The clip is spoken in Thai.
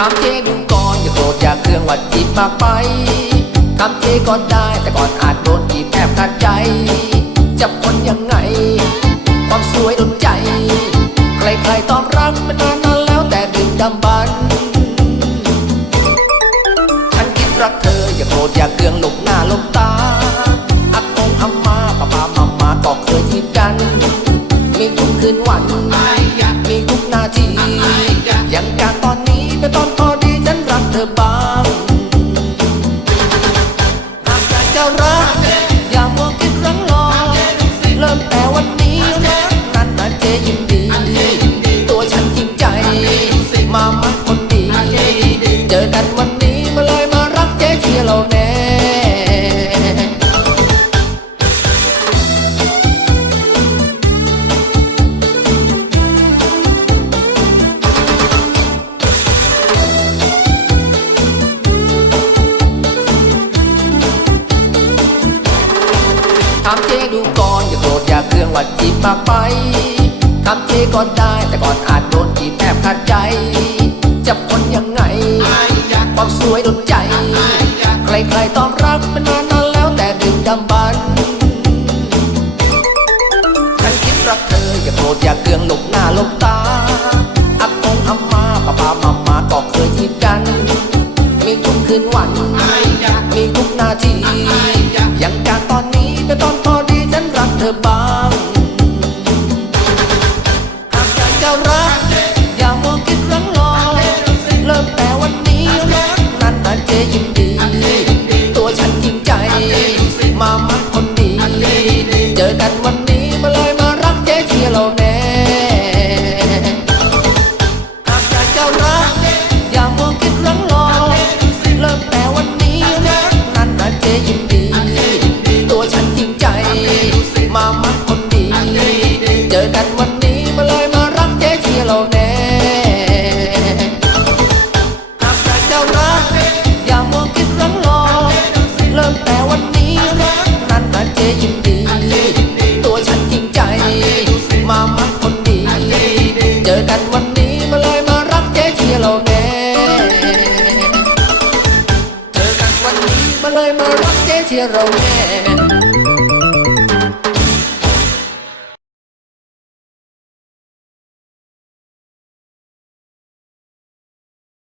ถามเจ๊ดูก่อนอย่าโกรธอย่าเครื่องวัดจีบมากไปถามเจ๊ก่อนได้แต่ก่อนอาจโดนจีบแอบขัดใจ จับคนยังไง ความสวยโดนใจ ใครๆตอมรักมานานนานแล้วแต่ดึงดำบันฉันคิดรักเธออย่าโกรธอย่าเครื่องหลบ มีทุกนาที อย่างการตอนนี้เป็นตอนพอดีฉันรักเธอบ้างหากอยากจะรัก อย่ามัวคิดรั้งรอ เริ่มแต่วันนี้นะนั่นนะเจยินดี ตัวฉันจริงใจ มามาคนดี เจอกันวันนี้มาเลยมารักเจ๊เชียร์เราแน่ ก่อนอย่าโกรธอย่าเคืองว่าจีบมากไปถามเจก่อนได้แต่ก่อนอาจโดนจีบแอบขาดใจจะพ้นยังไงความสวยโดนใจ ใครๆตอบรักมานนนานแล้วแต่ดึงดำบรรพ์ฉันคิดรักเธออย่าโกรธอย่าเคืองหลบหน้าหลบตาอากงอาม่าป้าป้ามามาก็เคยจีบกัน มีทุกคืนวัน มีทุกนาทีย่างการตอนนี้เป็ตอนพอดีฉัน เธอบ้างหากอยากจะรัก อย่ามองคิดรั้งรอ มามาคนดี เจอกันวันนี้มาเลยมารักเจเชียร์เราแน่หากอยากจะรักอย่ามัวคิดรังรอ เริ่มแต่วันนี้นะนั่นนะเจ๊ยินดี ตัวฉันจริงใจ มามาคนดี เจอกันวันนี้มาเลยมารักเจเชียร์เราแน่เจอกันวันนี้มาเลยมารักเจเชียร์เราแน่